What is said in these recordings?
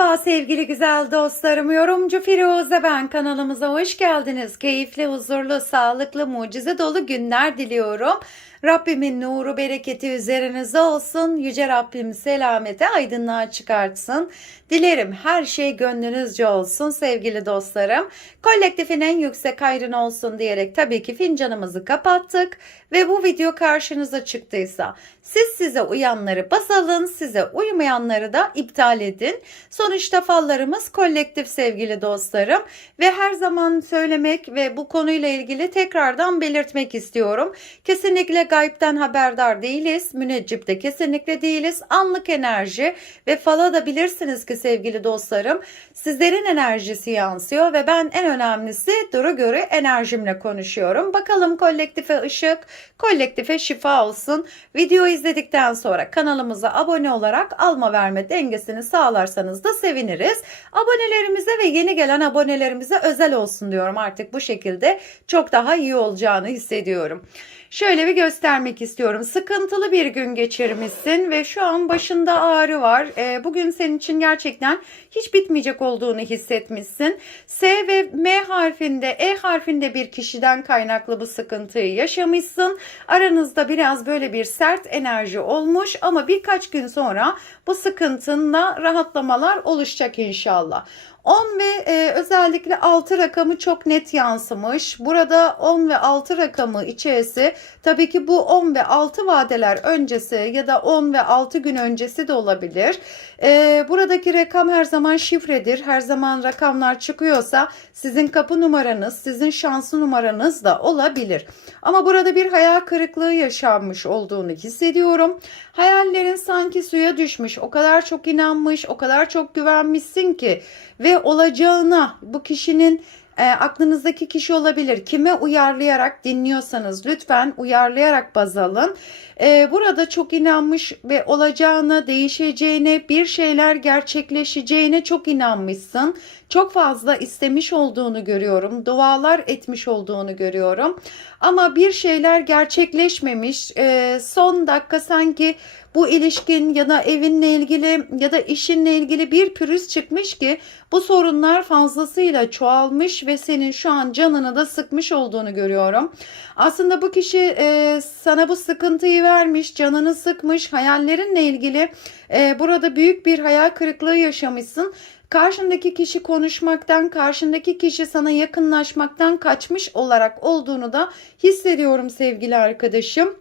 Merhaba sevgili güzel dostlarım. Yorumcu Firuze ben. Kanalımıza hoş geldiniz. Keyifli, huzurlu, sağlıklı, mucize dolu günler diliyorum. Rabbimin nuru, bereketi üzerinizde olsun. Yüce Rabbim selamete, aydınlığa çıkartsın. Dilerim her şey gönlünüzce olsun sevgili dostlarım. Kolektifin en yüksek hayrın olsun diyerek tabii ki fincanımızı kapattık. Ve bu video karşınıza çıktıysa siz size uyanları baz alın, size uymayanları da iptal edin. Sonuçta fallarımız kolektif sevgili dostlarım ve her zaman söylemek ve bu konuyla ilgili tekrardan belirtmek istiyorum. Kesinlikle gaybden haberdar değiliz. Müneccip de kesinlikle değiliz. Anlık enerji ve fala da bilirsiniz ki sevgili dostlarım sizlerin enerjisi yansıyor ve ben en önemlisi duru göre enerjimle konuşuyorum. Bakalım kolektife ışık, kolektife şifa olsun. Video izledikten sonra kanalımıza abone olarak alma verme dengesini sağlarsanız da seviniriz. Abonelerimize ve yeni gelen abonelerimize özel olsun diyorum artık bu şekilde çok daha iyi olacağını hissediyorum. Şöyle bir göstermek istiyorum. Sıkıntılı bir gün geçirmişsin ve şu an başında ağrı var. Ee, bugün senin için gerçekten hiç bitmeyecek olduğunu hissetmişsin. S ve M harfinde, E harfinde bir kişiden kaynaklı bu sıkıntıyı yaşamışsın. Aranızda biraz böyle bir sert enerji olmuş ama birkaç gün sonra bu sıkıntınla rahatlamalar oluşacak inşallah. 10 ve e, özellikle 6 rakamı çok net yansımış. Burada 10 ve 6 rakamı içerisi tabii ki bu 10 ve 6 vadeler öncesi ya da 10 ve 6 gün öncesi de olabilir. E, buradaki rakam her zaman şifredir. Her zaman rakamlar çıkıyorsa sizin kapı numaranız, sizin şanslı numaranız da olabilir. Ama burada bir hayal kırıklığı yaşanmış olduğunu hissediyorum. Hayallerin sanki suya düşmüş. O kadar çok inanmış, o kadar çok güvenmişsin ki ve olacağına bu kişinin e, aklınızdaki kişi olabilir. Kime uyarlayarak dinliyorsanız lütfen uyarlayarak baz alın. E, burada çok inanmış ve olacağına, değişeceğine, bir şeyler gerçekleşeceğine çok inanmışsın. Çok fazla istemiş olduğunu görüyorum. Dualar etmiş olduğunu görüyorum. Ama bir şeyler gerçekleşmemiş. E, son dakika sanki bu ilişkin ya da evinle ilgili ya da işinle ilgili bir pürüz çıkmış ki bu sorunlar fazlasıyla çoğalmış ve senin şu an canını da sıkmış olduğunu görüyorum. Aslında bu kişi e, sana bu sıkıntıyı vermiş, canını sıkmış, hayallerinle ilgili e, burada büyük bir hayal kırıklığı yaşamışsın. Karşındaki kişi konuşmaktan, karşındaki kişi sana yakınlaşmaktan kaçmış olarak olduğunu da hissediyorum sevgili arkadaşım.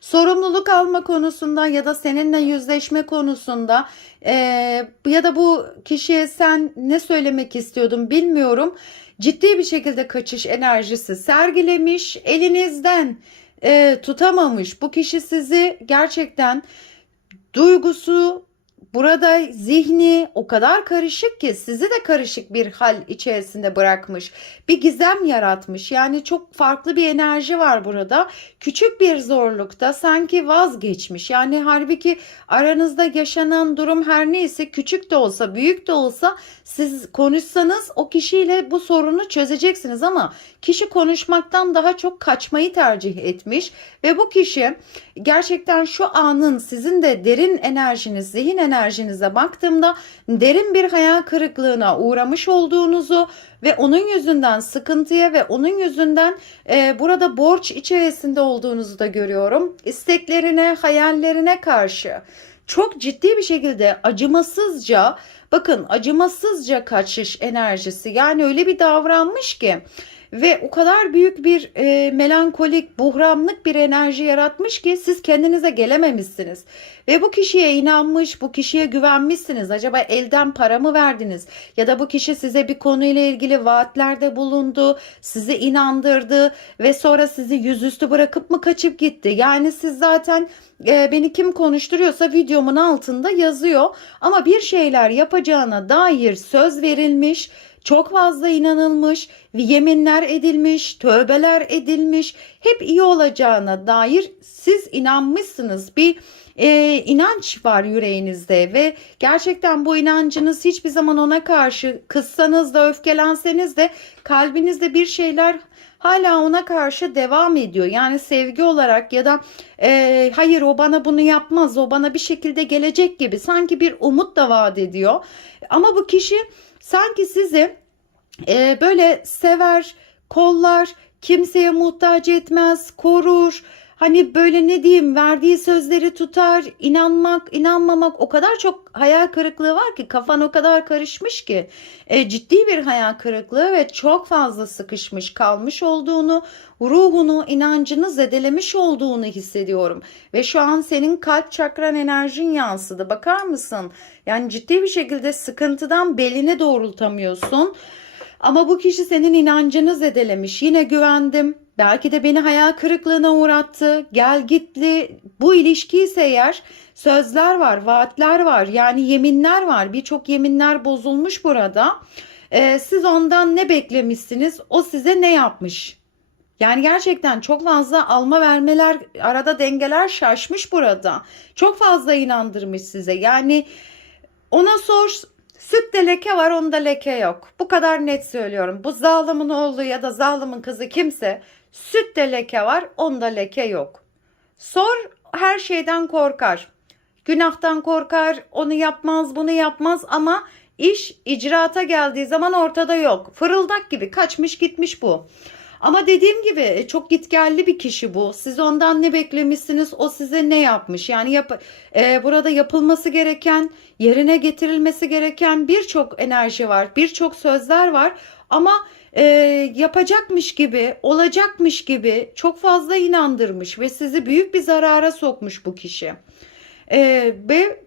Sorumluluk alma konusunda ya da seninle yüzleşme konusunda e, ya da bu kişiye sen ne söylemek istiyordun bilmiyorum. Ciddi bir şekilde kaçış enerjisi sergilemiş, elinizden e, tutamamış. Bu kişi sizi gerçekten duygusu, Burada zihni o kadar karışık ki sizi de karışık bir hal içerisinde bırakmış. Bir gizem yaratmış. Yani çok farklı bir enerji var burada. Küçük bir zorlukta sanki vazgeçmiş. Yani halbuki aranızda yaşanan durum her neyse küçük de olsa büyük de olsa siz konuşsanız o kişiyle bu sorunu çözeceksiniz ama kişi konuşmaktan daha çok kaçmayı tercih etmiş ve bu kişi gerçekten şu anın sizin de derin enerjiniz, zihin enerjinize baktığımda derin bir hayal kırıklığına uğramış olduğunuzu ve onun yüzünden sıkıntıya ve onun yüzünden e, burada borç içerisinde olduğunuzu da görüyorum. İsteklerine, hayallerine karşı çok ciddi bir şekilde acımasızca bakın acımasızca kaçış enerjisi yani öyle bir davranmış ki ve o kadar büyük bir e, melankolik, buhranlık bir enerji yaratmış ki siz kendinize gelememişsiniz. Ve bu kişiye inanmış, bu kişiye güvenmişsiniz. Acaba elden para mı verdiniz? Ya da bu kişi size bir konuyla ilgili vaatlerde bulundu, sizi inandırdı ve sonra sizi yüzüstü bırakıp mı kaçıp gitti? Yani siz zaten e, beni kim konuşturuyorsa videomun altında yazıyor. Ama bir şeyler yapacağına dair söz verilmiş çok fazla inanılmış, yeminler edilmiş, tövbeler edilmiş, hep iyi olacağına dair siz inanmışsınız. Bir e, inanç var yüreğinizde ve gerçekten bu inancınız hiçbir zaman ona karşı kızsanız da öfkelenseniz de kalbinizde bir şeyler hala ona karşı devam ediyor. Yani sevgi olarak ya da e, hayır o bana bunu yapmaz, o bana bir şekilde gelecek gibi sanki bir umut da vaat ediyor. Ama bu kişi sanki sizi e, böyle sever, kollar, kimseye muhtaç etmez, korur. Hani böyle ne diyeyim verdiği sözleri tutar, inanmak, inanmamak o kadar çok hayal kırıklığı var ki kafan o kadar karışmış ki e, ciddi bir hayal kırıklığı ve çok fazla sıkışmış kalmış olduğunu, ruhunu, inancını zedelemiş olduğunu hissediyorum. Ve şu an senin kalp çakran enerjin yansıdı. Bakar mısın? Yani ciddi bir şekilde sıkıntıdan belini doğrultamıyorsun. Ama bu kişi senin inancını zedelemiş. Yine güvendim. Belki de beni hayal kırıklığına uğrattı. Gel gitli. Bu ilişki ise eğer sözler var, vaatler var. Yani yeminler var. Birçok yeminler bozulmuş burada. Ee, siz ondan ne beklemişsiniz? O size ne yapmış? Yani gerçekten çok fazla alma vermeler, arada dengeler şaşmış burada. Çok fazla inandırmış size. Yani ona sor Sütte leke var onda leke yok. Bu kadar net söylüyorum. Bu zalimin oğlu ya da zalimin kızı kimse sütte leke var onda leke yok. Sor her şeyden korkar. Günahtan korkar onu yapmaz bunu yapmaz ama iş icraata geldiği zaman ortada yok. Fırıldak gibi kaçmış gitmiş bu. Ama dediğim gibi e, çok gitgelli bir kişi bu. Siz ondan ne beklemişsiniz? O size ne yapmış? Yani yap, e, burada yapılması gereken, yerine getirilmesi gereken birçok enerji var, birçok sözler var. Ama e, yapacakmış gibi, olacakmış gibi çok fazla inandırmış ve sizi büyük bir zarara sokmuş bu kişi. E, ve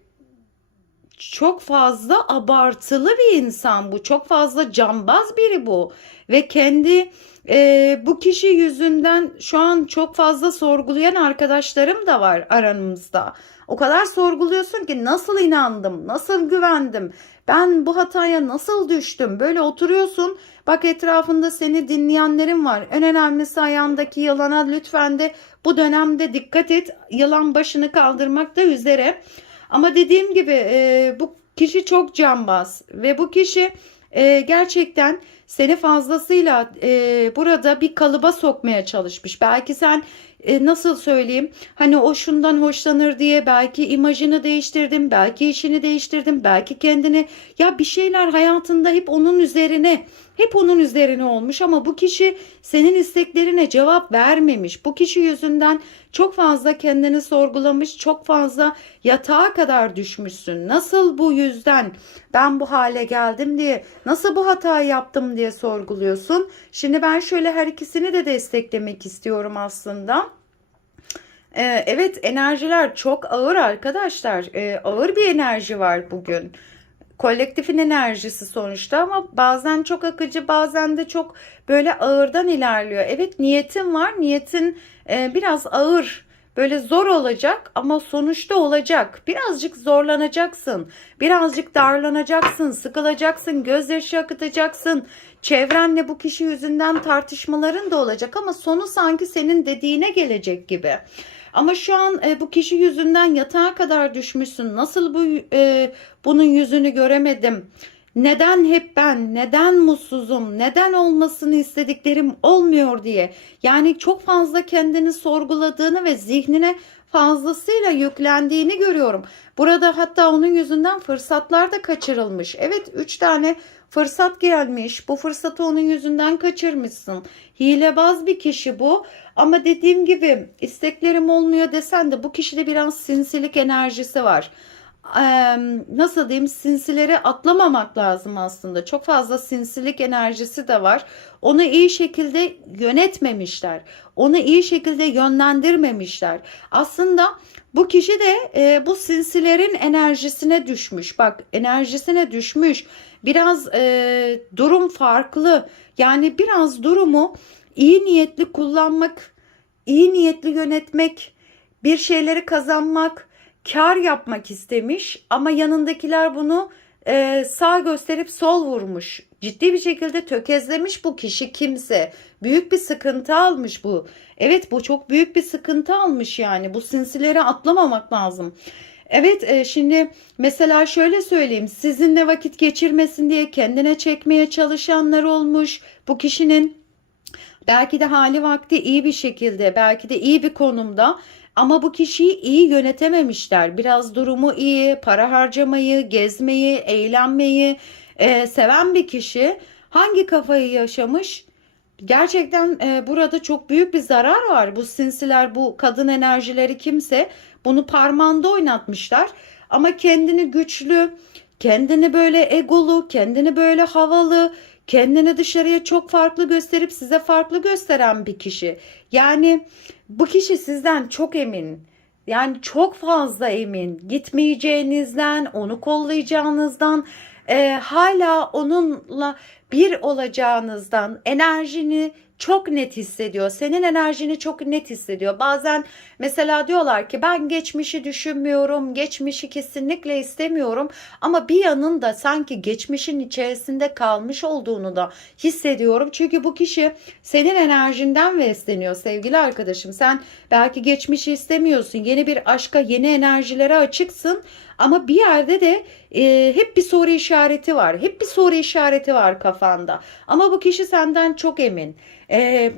çok fazla abartılı bir insan bu. Çok fazla cambaz biri bu. Ve kendi e, bu kişi yüzünden şu an çok fazla sorgulayan arkadaşlarım da var aramızda. O kadar sorguluyorsun ki nasıl inandım, nasıl güvendim, ben bu hataya nasıl düştüm? Böyle oturuyorsun bak etrafında seni dinleyenlerin var. En önemlisi ayağındaki yılana lütfen de bu dönemde dikkat et. Yılan başını kaldırmak da üzere. Ama dediğim gibi e, bu kişi çok cambaz ve bu kişi e, gerçekten seni fazlasıyla e, burada bir kalıba sokmaya çalışmış. Belki sen e, nasıl söyleyeyim hani o şundan hoşlanır diye belki imajını değiştirdin, belki işini değiştirdin, belki kendini ya bir şeyler hayatında hep onun üzerine hep onun üzerine olmuş ama bu kişi senin isteklerine cevap vermemiş. Bu kişi yüzünden çok fazla kendini sorgulamış, çok fazla yatağa kadar düşmüşsün. Nasıl bu yüzden ben bu hale geldim diye, nasıl bu hatayı yaptım diye sorguluyorsun. Şimdi ben şöyle her ikisini de desteklemek istiyorum aslında. Ee, evet enerjiler çok ağır arkadaşlar. Ee, ağır bir enerji var bugün kolektifin enerjisi sonuçta ama bazen çok akıcı bazen de çok böyle ağırdan ilerliyor. Evet niyetin var niyetin e, biraz ağır böyle zor olacak ama sonuçta olacak. Birazcık zorlanacaksın birazcık darlanacaksın sıkılacaksın gözyaşı akıtacaksın. Çevrenle bu kişi yüzünden tartışmaların da olacak ama sonu sanki senin dediğine gelecek gibi. Ama şu an e, bu kişi yüzünden yatağa kadar düşmüşsün. Nasıl bu e, bunun yüzünü göremedim? Neden hep ben? Neden mutsuzum? Neden olmasını istediklerim olmuyor diye. Yani çok fazla kendini sorguladığını ve zihnine fazlasıyla yüklendiğini görüyorum. Burada hatta onun yüzünden fırsatlar da kaçırılmış. Evet 3 tane fırsat gelmiş. Bu fırsatı onun yüzünden kaçırmışsın. Hilebaz bir kişi bu. Ama dediğim gibi isteklerim olmuyor desen de bu kişide biraz sinsilik enerjisi var. Ee, nasıl diyeyim sinsileri atlamamak lazım aslında. Çok fazla sinsilik enerjisi de var. Onu iyi şekilde yönetmemişler. Onu iyi şekilde yönlendirmemişler. Aslında bu kişi de e, bu sinsilerin enerjisine düşmüş. Bak enerjisine düşmüş. Biraz e, durum farklı. Yani biraz durumu iyi niyetli kullanmak, iyi niyetli yönetmek, bir şeyleri kazanmak, kar yapmak istemiş ama yanındakiler bunu e, sağ gösterip sol vurmuş. Ciddi bir şekilde tökezlemiş bu kişi kimse. Büyük bir sıkıntı almış bu. Evet bu çok büyük bir sıkıntı almış yani. Bu sinsileri atlamamak lazım. Evet e, şimdi mesela şöyle söyleyeyim sizinle vakit geçirmesin diye kendine çekmeye çalışanlar olmuş. Bu kişinin belki de hali vakti iyi bir şekilde belki de iyi bir konumda Ama bu kişiyi iyi yönetememişler. Biraz durumu iyi, para harcamayı, gezmeyi, eğlenmeyi e, seven bir kişi hangi kafayı yaşamış? Gerçekten e, burada çok büyük bir zarar var. Bu sinsiler, bu kadın enerjileri kimse bunu parmağında oynatmışlar. Ama kendini güçlü, kendini böyle egolu, kendini böyle havalı, kendini dışarıya çok farklı gösterip size farklı gösteren bir kişi. Yani bu kişi sizden çok emin. Yani çok fazla emin. Gitmeyeceğinizden, onu kollayacağınızdan, e, hala onunla bir olacağınızdan enerjini çok net hissediyor. Senin enerjini çok net hissediyor. Bazen mesela diyorlar ki ben geçmişi düşünmüyorum, geçmişi kesinlikle istemiyorum ama bir yanında sanki geçmişin içerisinde kalmış olduğunu da hissediyorum. Çünkü bu kişi senin enerjinden besleniyor sevgili arkadaşım. Sen belki geçmişi istemiyorsun. Yeni bir aşka, yeni enerjilere açıksın ama bir yerde de e, hep bir soru işareti var. Hep bir soru işareti var kafanda. Ama bu kişi senden çok emin. E,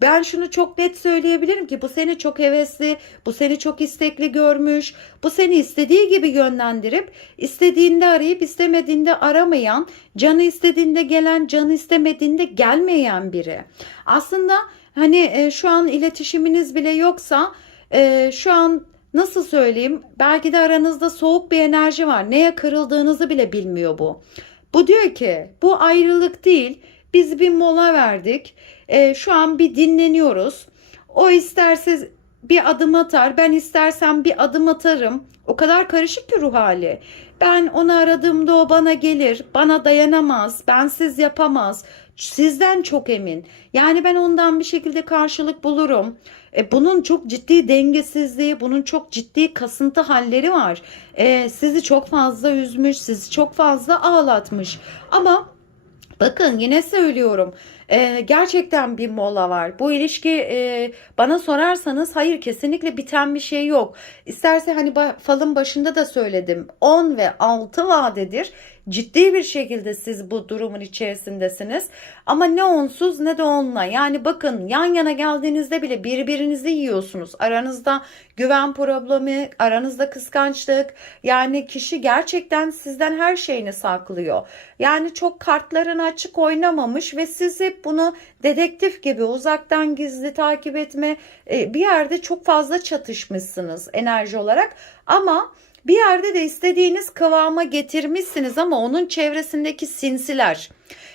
ben şunu çok net söyleyebilirim ki bu seni çok hevesli, bu seni çok istekli görmüş, bu seni istediği gibi yönlendirip istediğinde arayıp istemediğinde aramayan, canı istediğinde gelen, canı istemediğinde gelmeyen biri. Aslında hani e, şu an iletişiminiz bile yoksa e, şu an nasıl söyleyeyim belki de aranızda soğuk bir enerji var. Neye kırıldığınızı bile bilmiyor bu. Bu diyor ki bu ayrılık değil biz bir mola verdik. E, şu an bir dinleniyoruz. O isterse bir adım atar. Ben istersem bir adım atarım. O kadar karışık ki ruh hali. Ben onu aradığımda o bana gelir. Bana dayanamaz. Bensiz yapamaz. Sizden çok emin. Yani ben ondan bir şekilde karşılık bulurum. E, bunun çok ciddi dengesizliği, bunun çok ciddi kasıntı halleri var. E, sizi çok fazla üzmüş, sizi çok fazla ağlatmış. Ama Bakın yine söylüyorum e, gerçekten bir mola var. Bu ilişki e, bana sorarsanız hayır kesinlikle biten bir şey yok. İsterse hani falın başında da söyledim 10 ve 6 vadedir. Ciddi bir şekilde siz bu durumun içerisindesiniz. Ama ne onsuz ne de onunla. Yani bakın yan yana geldiğinizde bile birbirinizi yiyorsunuz. Aranızda güven problemi, aranızda kıskançlık. Yani kişi gerçekten sizden her şeyini saklıyor. Yani çok kartlarını açık oynamamış ve siz bunu dedektif gibi uzaktan gizli takip etme e, bir yerde çok fazla çatışmışsınız enerji olarak. Ama bir yerde de istediğiniz kıvama getirmişsiniz ama onun çevresindeki sinsiler.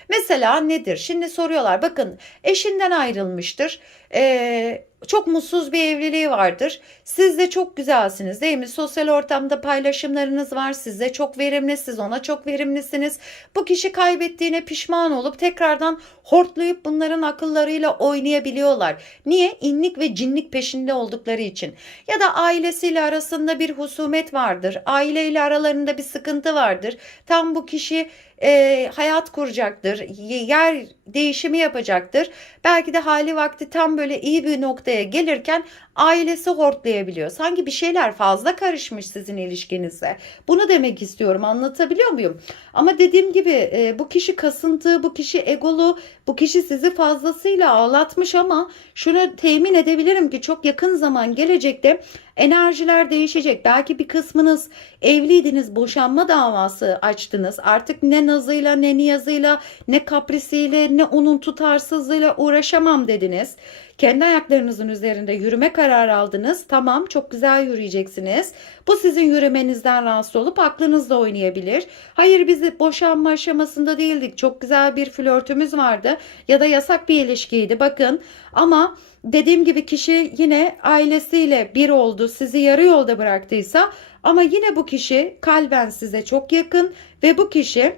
Mesela nedir? Şimdi soruyorlar bakın eşinden ayrılmıştır. Ee, çok mutsuz bir evliliği vardır. Siz de çok güzelsiniz değil mi? Sosyal ortamda paylaşımlarınız var. Siz de çok verimli, siz ona çok verimlisiniz. Bu kişi kaybettiğine pişman olup tekrardan hortlayıp bunların akıllarıyla oynayabiliyorlar. Niye? İnlik ve cinlik peşinde oldukları için. Ya da ailesiyle arasında bir husumet vardır. Aileyle aralarında bir sıkıntı vardır. Tam bu kişi e, hayat kuracaktır, yer değişimi yapacaktır. Belki de hali vakti tam böyle iyi bir noktaya gelirken ailesi hortlayabiliyor. Sanki bir şeyler fazla karışmış sizin ilişkinize. Bunu demek istiyorum. Anlatabiliyor muyum? Ama dediğim gibi e, bu kişi kasıntı, bu kişi egolu, bu kişi sizi fazlasıyla ağlatmış ama şunu temin edebilirim ki çok yakın zaman gelecekte enerjiler değişecek. Belki bir kısmınız evliydiniz, boşanma davası açtınız. Artık ne nazıyla, ne niyazıyla, ne kaprisiyle, ne onun tutarsızlığıyla uğraşamam dediniz. Kendi ayaklarınızın üzerinde yürüme kararı aldınız. Tamam çok güzel yürüyeceksiniz. Bu sizin yürümenizden rahatsız olup aklınızla oynayabilir. Hayır biz boşanma aşamasında değildik. Çok güzel bir flörtümüz vardı. Ya da yasak bir ilişkiydi bakın. Ama dediğim gibi kişi yine ailesiyle bir oldu. Sizi yarı yolda bıraktıysa ama yine bu kişi kalben size çok yakın ve bu kişi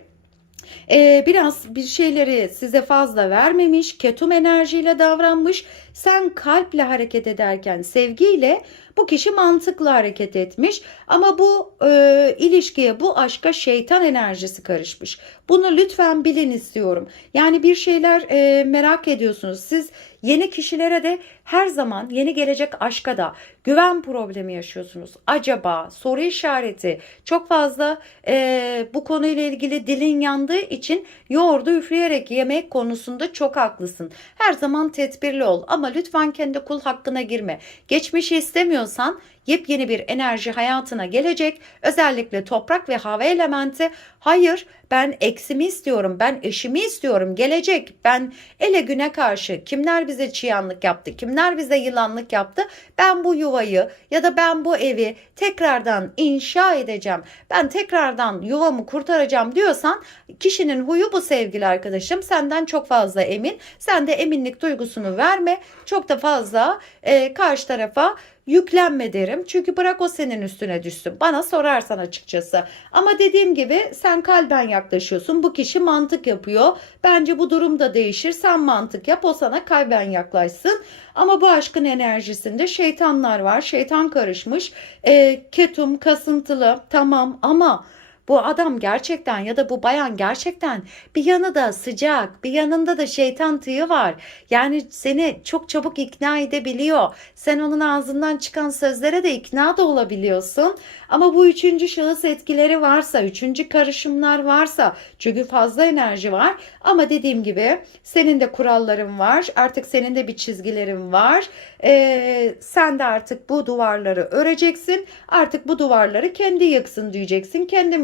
ee, biraz bir şeyleri size fazla vermemiş, ketum enerjiyle davranmış. Sen kalple hareket ederken, sevgiyle Bu kişi mantıklı hareket etmiş ama bu e, ilişkiye, bu aşka şeytan enerjisi karışmış. Bunu lütfen bilin istiyorum. Yani bir şeyler e, merak ediyorsunuz. Siz yeni kişilere de her zaman yeni gelecek aşka da güven problemi yaşıyorsunuz. Acaba soru işareti çok fazla e, bu konuyla ilgili dilin yandığı için yoğurdu üfleyerek yemek konusunda çok haklısın. Her zaman tedbirli ol ama lütfen kendi kul hakkına girme. Geçmişi istemiyorsan yepyeni bir enerji hayatına gelecek. Özellikle toprak ve hava elementi. Hayır ben eksimi istiyorum, ben eşimi istiyorum, gelecek. Ben ele güne karşı kimler bize çıyanlık yaptı, kimler bize yılanlık yaptı. Ben bu yuvayı ya da ben bu evi tekrardan inşa edeceğim. Ben tekrardan yuvamı kurtaracağım diyorsan kişinin huyu bu sevgili arkadaşım. Senden çok fazla emin. Sen de eminlik duygusunu verme. Çok da fazla e, karşı tarafa yüklenme derim. Çünkü bırak o senin üstüne düşsün. Bana sorarsan açıkçası. Ama dediğim gibi sen kalben yaklaşıyorsun. Bu kişi mantık yapıyor. Bence bu durum da değişir. Sen mantık yap o sana kalben yaklaşsın. Ama bu aşkın enerjisinde şeytanlar var. Şeytan karışmış. E, ketum, kasıntılı tamam ama bu adam gerçekten ya da bu bayan gerçekten bir yanı da sıcak, bir yanında da şeytan tüyü var. Yani seni çok çabuk ikna edebiliyor. Sen onun ağzından çıkan sözlere de ikna da olabiliyorsun. Ama bu üçüncü şahıs etkileri varsa, üçüncü karışımlar varsa, çünkü fazla enerji var. Ama dediğim gibi senin de kuralların var. Artık senin de bir çizgilerin var. Ee, sen de artık bu duvarları öreceksin. Artık bu duvarları kendi yıksın diyeceksin. Kendi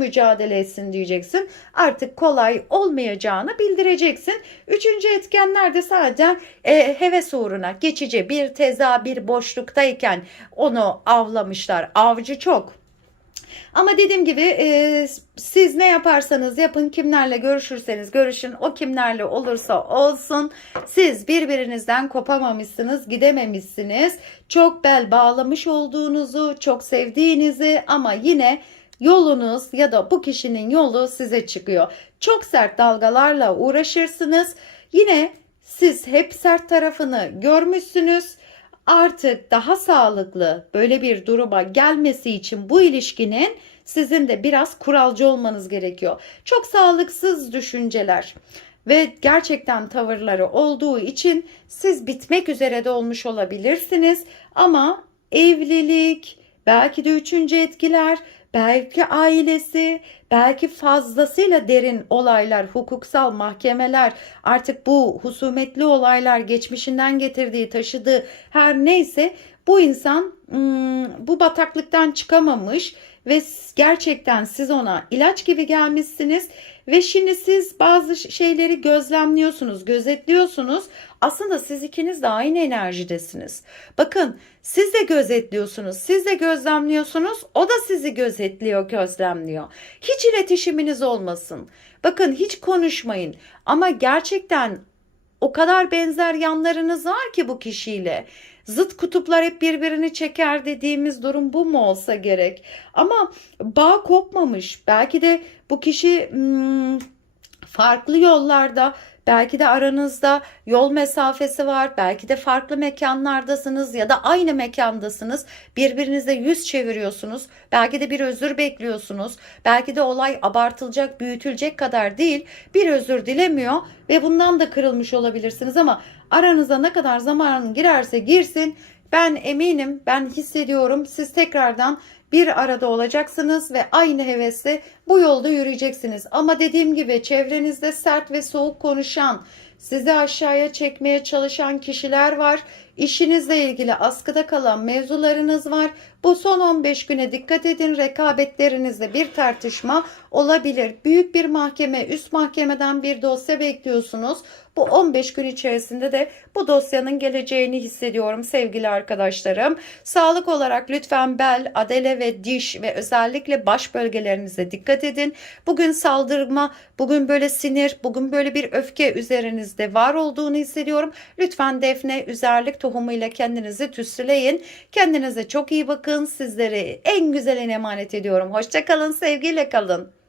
etsin diyeceksin. Artık kolay olmayacağını bildireceksin. Üçüncü etkenler de sadece e, heves uğruna geçici bir teza bir boşluktayken onu avlamışlar. Avcı çok. Ama dediğim gibi e, siz ne yaparsanız yapın kimlerle görüşürseniz görüşün o kimlerle olursa olsun siz birbirinizden kopamamışsınız gidememişsiniz. Çok bel bağlamış olduğunuzu çok sevdiğinizi ama yine yolunuz ya da bu kişinin yolu size çıkıyor. Çok sert dalgalarla uğraşırsınız. Yine siz hep sert tarafını görmüşsünüz artık daha sağlıklı böyle bir duruma gelmesi için bu ilişkinin sizin de biraz kuralcı olmanız gerekiyor. Çok sağlıksız düşünceler ve gerçekten tavırları olduğu için siz bitmek üzere de olmuş olabilirsiniz ama evlilik, belki de üçüncü etkiler, belki ailesi, belki fazlasıyla derin olaylar, hukuksal mahkemeler, artık bu husumetli olaylar geçmişinden getirdiği, taşıdığı her neyse bu insan bu bataklıktan çıkamamış ve gerçekten siz ona ilaç gibi gelmişsiniz ve şimdi siz bazı şeyleri gözlemliyorsunuz, gözetliyorsunuz. Aslında siz ikiniz de aynı enerjidesiniz. Bakın siz de gözetliyorsunuz, siz de gözlemliyorsunuz. O da sizi gözetliyor, gözlemliyor. Hiç iletişiminiz olmasın. Bakın hiç konuşmayın. Ama gerçekten o kadar benzer yanlarınız var ki bu kişiyle. Zıt kutuplar hep birbirini çeker dediğimiz durum bu mu olsa gerek? Ama bağ kopmamış. Belki de bu kişi hmm, farklı yollarda Belki de aranızda yol mesafesi var. Belki de farklı mekanlardasınız ya da aynı mekandasınız. Birbirinize yüz çeviriyorsunuz. Belki de bir özür bekliyorsunuz. Belki de olay abartılacak, büyütülecek kadar değil. Bir özür dilemiyor ve bundan da kırılmış olabilirsiniz ama aranıza ne kadar zaman girerse girsin ben eminim, ben hissediyorum siz tekrardan bir arada olacaksınız ve aynı hevesle bu yolda yürüyeceksiniz. Ama dediğim gibi çevrenizde sert ve soğuk konuşan, sizi aşağıya çekmeye çalışan kişiler var. İşinizle ilgili askıda kalan mevzularınız var. Bu son 15 güne dikkat edin. Rekabetlerinizde bir tartışma olabilir. Büyük bir mahkeme, üst mahkemeden bir dosya bekliyorsunuz. Bu 15 gün içerisinde de bu dosyanın geleceğini hissediyorum sevgili arkadaşlarım. Sağlık olarak lütfen bel, adele ve diş ve özellikle baş bölgelerinize dikkat edin. Bugün saldırma, bugün böyle sinir, bugün böyle bir öfke üzerinizde var olduğunu hissediyorum. Lütfen defne, üzerlik tohumuyla kendinizi tüsleyin. Kendinize çok iyi bakın. Sizleri en güzeline emanet ediyorum. Hoşçakalın, sevgiyle kalın.